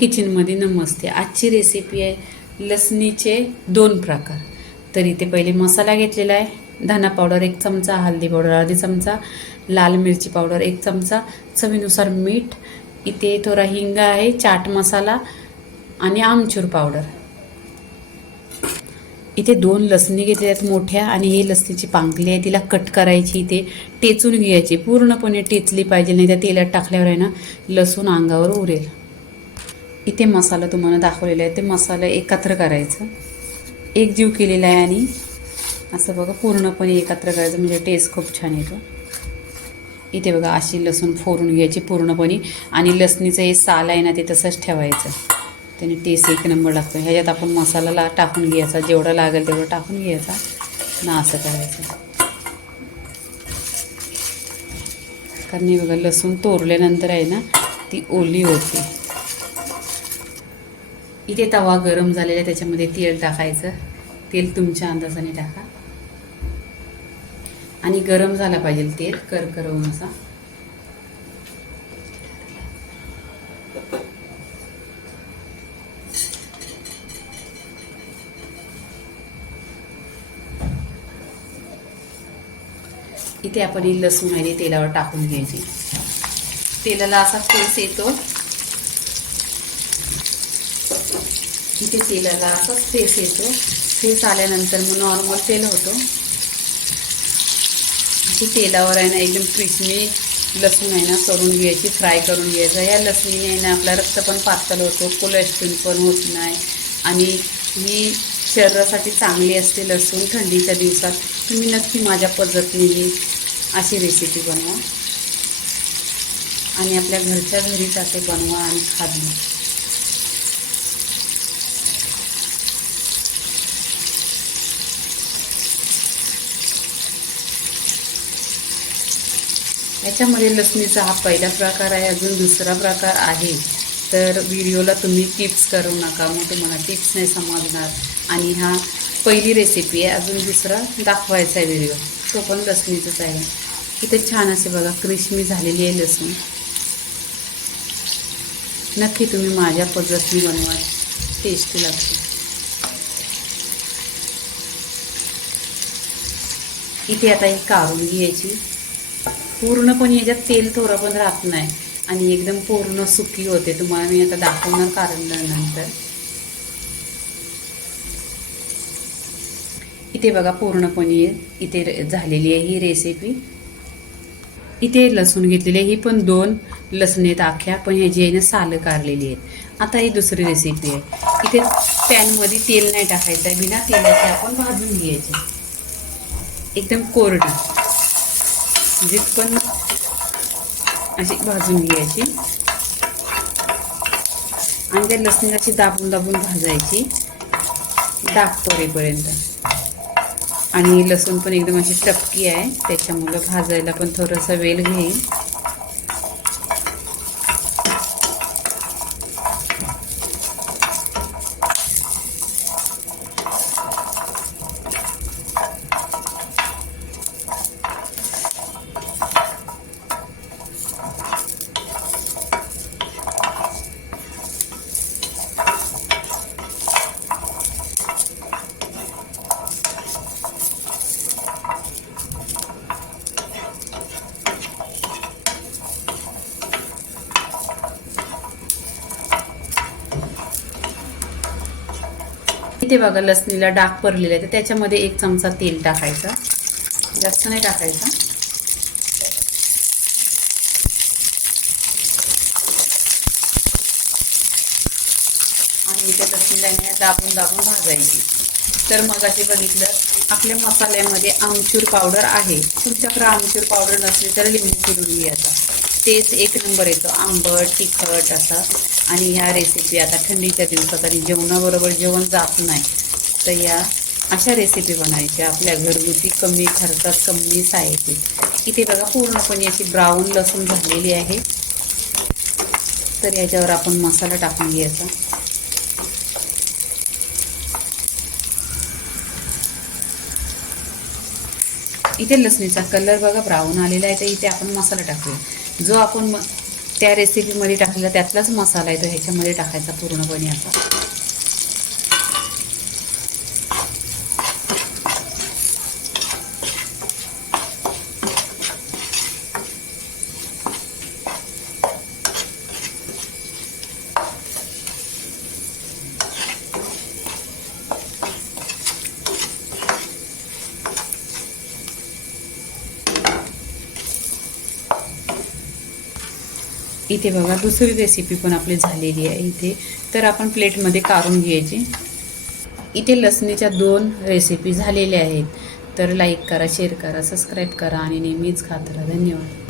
किचनमध्ये नमस्ते. आजची रेसिपी आहे लसणीचे दोन प्रकार. तर इथे पहिले मसाला घेतलेला आहे. धना पावडर एक चमचा हळदी पावडर अर्धी चमचा लाल मिरची पावडर एक चमचा चवीनुसार मीठ. इथे थोडा हिंग आहे चाट मसाला आणि आमचूर पावडर इथे दोन लसणी घेतल्या आहेत मोठ्या आणि हे लसणीची पांगली आहे. तिला कट करायची इथे टेचून घ्यायची. पूर्णपणे टेचली पाहिजे नाही त्या तेलात टाकल्यावर आहे ना लसूण अंगावर उरेल. इथे मसाला तुम्हाला दाखवलेला आहे. ते मसाला एकत्र करायचं. एक जीव केलेला आहे आणि असं बघा पूर्णपणे एकत्र करायचं. म्हणजे टेस्ट खूप छान येतो. इथे बघा अशी लसूण फोडून घ्यायची पूर्णपणे. आणि लसणीचं हे साल आहे ना ते तसंच ठेवायचं. त्याने टेस्ट एक नंबर लागतो ह्याच्यात आपण मसाला ला टाकून घ्यायचा जेवढा लागेल तेवढं टाकून घ्यायचा. ना असं करायचं. कारण हे बघा लसूण तोरल्यानंतर आहे ना ती ओली होते. इथे तवा गरम झालेला आहे त्याच्यामध्ये तेल टाकायचं. तेल तुमच्या अंदाजाने टाका. आणि गरम झाला पाहिजे तेल करकरवून असा. इथे आपण ही लसूण आहे तेलावर टाकून घ्यायची. तेलाला असा फेस येतो. इथे तेलाला असा फेस येतो. फेस आल्यानंतर मग नॉर्मल तेल होतो. इथे तेलावर आहे ना एकदम क्रिस्मी लसूण आहे ना करून घ्यायची फ्राय करून घ्यायचं. या लसणीने आहे ना आपला रक्त पण पातळ होतो कोलेस्ट्रॉल पण होत नाही. आणि ही शरीरासाठी चांगली असते लसूण थंडीच्या दिवसात. तुम्ही नक्की माझ्या पद्धतीने अशी रेसिपी बनवा. आणि आपल्या घरच्या घरीच असे बनवा आणि खाद्य याच्यामध्ये लसणीचा हा पहिला प्रकार आहे अजून दुसरा प्रकार आहे. तर व्हिडिओला तुम्ही टिप्स करू नका मग तुम्हाला टिप्स नाही समजणार. आणि हा पहिली रेसिपी आहे अजून दुसरा दाखवायचा आहे व्हिडिओ तो पण लसणीचाच आहे. इथे छान असे बघा क्रिशमी झालेली आहे लसूण. नक्की तुम्ही माझ्या पद्धतीने बनवा टेस्टी लागते. इथे आता ही काढून घ्यायची. पूर्णपणे याच्यात तेल थोडं पण राहत नाही आणि एकदम पूर्ण सुकी होते. तुम्हाला मी आता दाखवणार कारण नंतर. इथे बघा पूर्णपणे इथे रे- झालेली आहे ही रेसिपी इथे लसूण घेतलेली आहे. ही पण दोन लसूण आहेत आख्या पण ह्याची आहे ना सालं काढलेली आहेत. आता ही दुसरी रेसिपी आहे. इथे पॅनमध्ये तेल नाही टाकायचं आहे. बिना तेलाचे आपण भाजून घ्यायचे. एकदम कोरडी. जितपण म्हणजे अशी भाजून घ्यायची. आणि त्या लसणाची दाबून दाबून भाजायची. डाग पडेपर्यंत आणि लसूण पण एकदम अशी टपकी आहे. त्याच्यामुळं भाजायला पण थोडासा वेळ घेईल इथे बघा लसणीला डाग पडलेला आहे तर त्याच्यामध्ये एक चमचा तेल टाकायचा. जास्त नाही टाकायचा. आणि इथे लसणीला दाबून दाबून भाजायची. तर मग असे बघितलं आपल्या मसाल्यामध्ये आमचूर पावडर आहे. तुमच्याकडे आमचूर पावडर नसली तर लिंबू पिळून घ्यायचा तेच एक नंबर येतो. आंबट तिखट असा. आणि ह्या रेसिपी आता थंडीच्या दिवसात आणि जेवणाबरोबर जेवण जात नाही तर या अशा रेसिपी बनायच्या. आपल्या घरगुती कमी खर्चात कमी साहित्य. इथे बघा पूर्णपणे अशी ब्राऊन लसूण झालेली आहे. तर याच्यावर आपण मसाला टाकून घ्यायचा. इथे लसणीचा कलर बघा ब्राऊन आलेला आहे. तर इथे आपण मसाला टाकूया. जो आपण म त्या रेसिपीमध्ये टाकलेला त्यातलाच मसाला आहे तो ह्याच्यामध्ये टाकायचा पूर्णपणे आता. इथे बघा दुसरी रेसिपी पण आपली झालेली आहे इथे. तर आपण प्लेटमध्ये काढून घ्यायची. इथे लसणीच्या दोन रेसिपी झालेल्या आहेत. तर लाईक करा शेअर करा सबस्क्राईब करा आणि नेहमीच खात राहा. धन्यवाद.